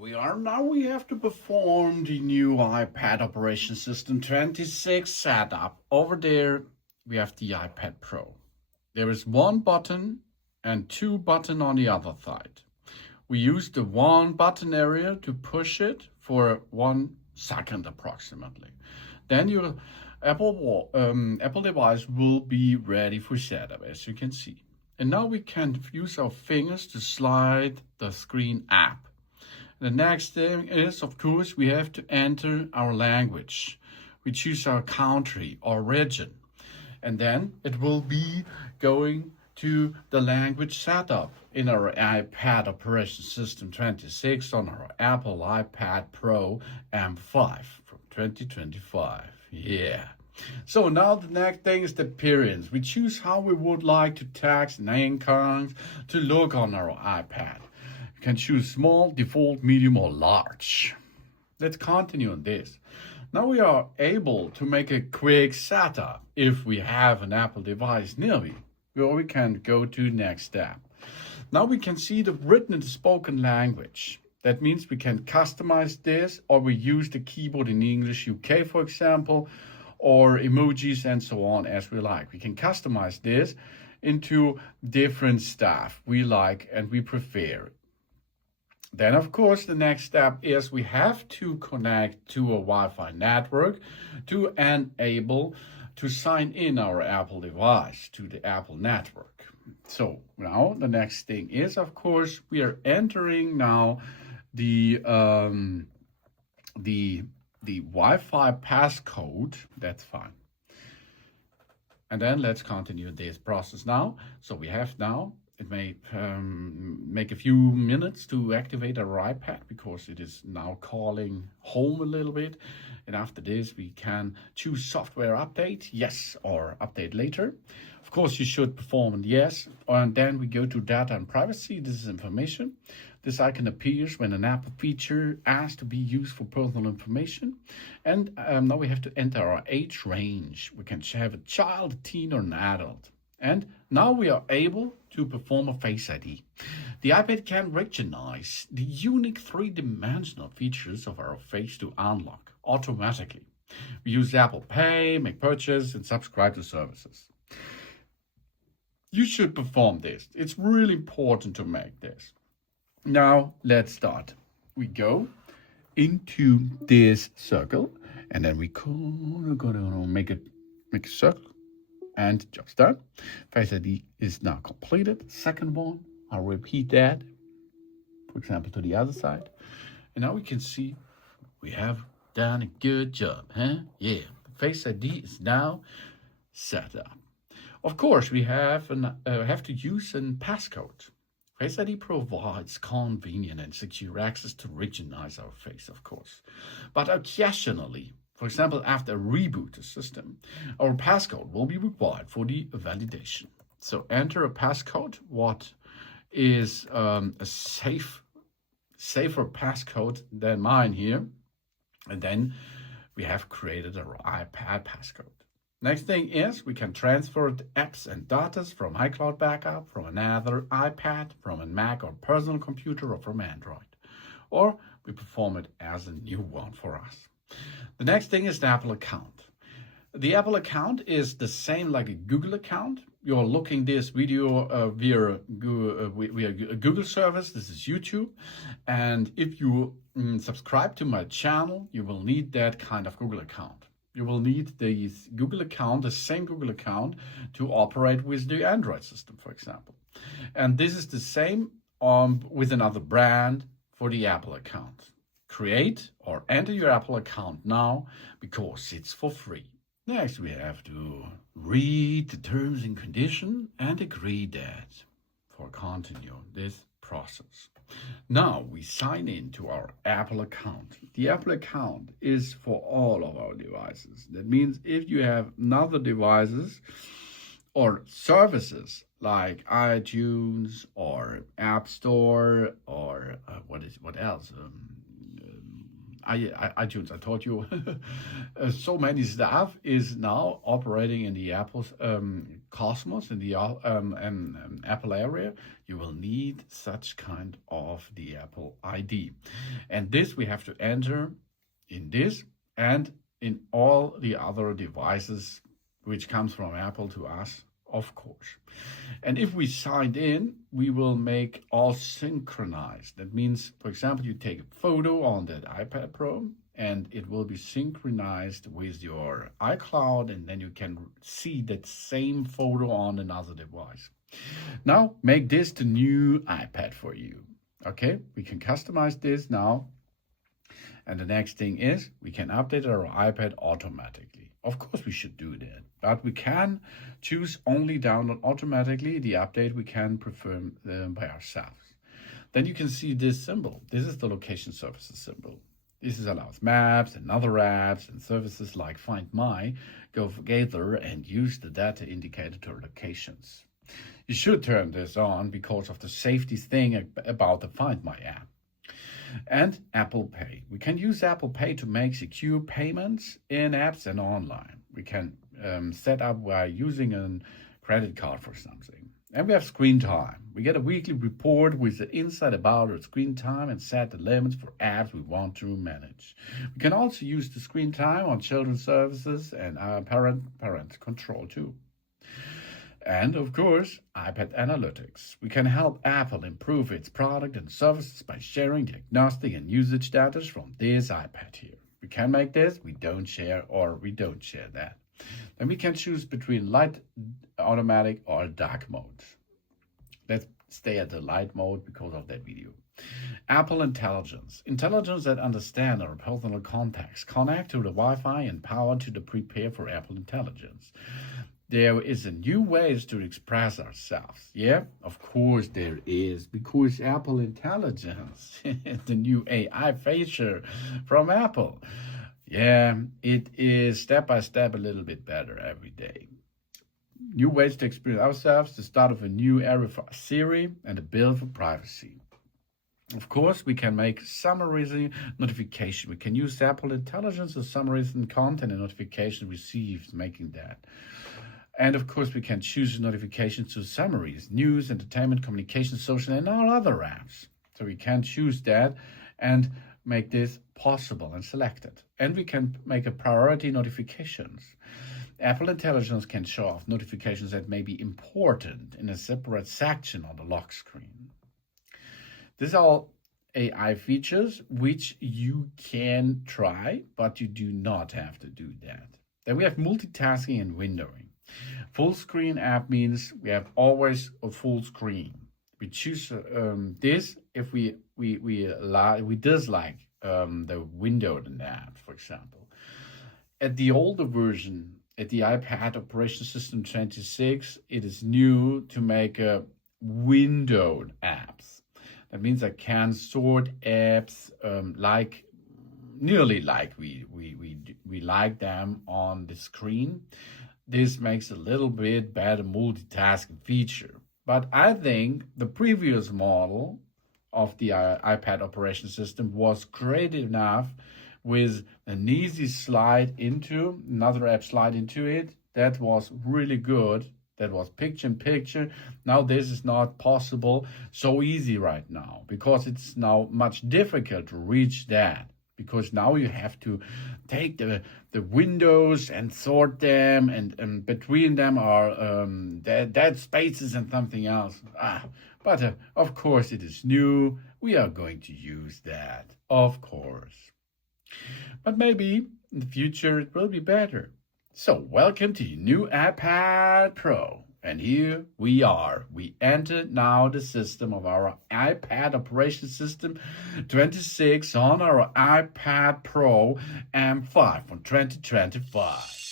We have to perform the new iPad operation system 26 setup. Over there, we have the iPad Pro. There is one button and two buttons on the other side. We use the one button area to push it for 1 second approximately. Then your Apple device will be ready for setup, as you can see. And now we can use our fingers to slide the screen up. The next thing is, of course, we have to enter our language. We choose our country or region, and then it will be going to the language setup in our iPad operation system 26 on our Apple iPad Pro M5 from 2025. Yeah. So now the next thing is the appearance. We choose how we would like to text and icons to look on our iPad. You can choose small, default, medium, or large. Let's continue on this. Now we are able to make a quick setup if we have an Apple device near me, or we can go to next step. Now we can see the written and spoken language. That means we can customize this, or we use the keyboard in English UK, for example, or emojis and so on as we like. We can customize this into different stuff we like and we prefer. Then, of course, the next step is we have to connect to a Wi-Fi network to enable to sign in our Apple device to the Apple network. So now the next thing is, of course, we are entering now the Wi-Fi passcode. That's fine. And then let's continue this process now. So we have now. It may make a few minutes to activate our iPad because it is now calling home a little bit. And after this, we can choose software update, yes, or update later. Of course, you should perform an yes. And then we go to data and privacy. This is information. This icon appears when an Apple feature asks to be used for personal information. And now we have to enter our age range. We can have a child, a teen, or an adult. And now we are able to perform a Face ID. The iPad can recognize the unique three-dimensional features of our face to unlock automatically. We use Apple Pay, make purchases, and subscribe to services. You should perform this. It's really important to make this. Now let's start. We go into this circle, and then we gonna make a circle. And job's done. Face ID is now completed. Second one, I'll repeat that, for example, to the other side. And now we can see we have done a good job, huh? Yeah, Face ID is now set up. Of course, we have to use a passcode. Face ID provides convenient and secure access to recognize our face, of course. But occasionally, for example, after a reboot the system, our passcode will be required for the validation. So enter a passcode, what is a safer passcode than mine here. And then we have created our iPad passcode. Next thing is we can transfer the apps and data from iCloud backup, from another iPad, from a Mac or personal computer, or from Android. Or we perform it as a new one for us. The next thing is the Apple account. The Apple account is the same like a Google account. You're looking this video via a Google service. This is YouTube. And if you subscribe to my channel, you will need that kind of Google account. You will need the Google account, the same Google account, to operate with the Android system, for example. And this is the same with another brand for the Apple account. Create or enter your Apple account now because it's for free. Next, we have to read the terms and conditions and agree that for continue this process. Now we sign in to our Apple account. The Apple account is for all of our devices. That means if you have other devices or services like iTunes or App Store or what else? iTunes, I told you, so many stuff is now operating in the Apple's Cosmos in the Apple area, you will need such kind of the Apple ID. And this we have to enter in this and in all the other devices which comes from Apple to us, of course. And if we signed in, we will make all synchronized. That means, for example, you take a photo on that iPad Pro and it will be synchronized with your iCloud, and then you can see that same photo on another device. Now, make this the new iPad for you. Okay, we can customize this now. And the next thing is we can update our iPad automatically. Of course, we should do that, but we can choose only download automatically. The update we can perform by ourselves. Then you can see this symbol. This is the location services symbol. This allows maps and other apps and services like Find My go together and use the data indicator to locations. You should turn this on because of the safety thing about the Find My app. And Apple Pay. We can use Apple Pay to make secure payments in apps and online. We can set up by using a credit card for something. And we have screen time. We get a weekly report with the insight about our screen time and set the limits for apps we want to manage. We can also use the screen time on children's services and parent control too. And of course, iPad Analytics. We can help Apple improve its product and services by sharing diagnostic and usage data from this iPad here. We can make this, we don't share, or we don't share that. Then we can choose between light, automatic, or dark mode. Let's stay at the light mode because of that video. Apple Intelligence. Intelligence that understands our personal context, connect to the Wi-Fi and power to the prepare for Apple Intelligence. There is a new ways to express ourselves. Yeah, of course there is, because Apple Intelligence, the new AI feature from Apple. Yeah, it is step by step a little bit better every day. New ways to experience ourselves, the start of a new era for Siri, and a bill for privacy. Of course, we can make summarizing notification. We can use Apple Intelligence to summarize content and notification received, making that. And of course, we can choose notifications to summaries, news, entertainment, communication, social, and all other apps. So we can choose that and make this possible and select it. And we can make a priority notifications. Apple Intelligence can show off notifications that may be important in a separate section on the lock screen. These are all AI features which you can try, but you do not have to do that. Then we have multitasking and windowing. Full screen app means we have always a full screen. We choose this if we dislike the windowed app, for example. At the older version, at the iPad Operation System 26, it is new to make a windowed apps. That means I can sort apps nearly like we like them on the screen. This makes a little bit better multitasking feature. But I think the previous model of the iPad operation system was great enough with an easy slide into, another app slide into it. That was really good. That was picture-in-picture. Now this is not possible so easy right now because it's now much difficult to reach that. Because now you have to take the windows and sort them, and between them are dead spaces and something else. But of course it is new. We are going to use that, of course. But maybe in the future it will be better. So welcome to your new iPad Pro. And here we are. We entered now the system of our iPad operation system 26 on our iPad Pro M5 from 2025.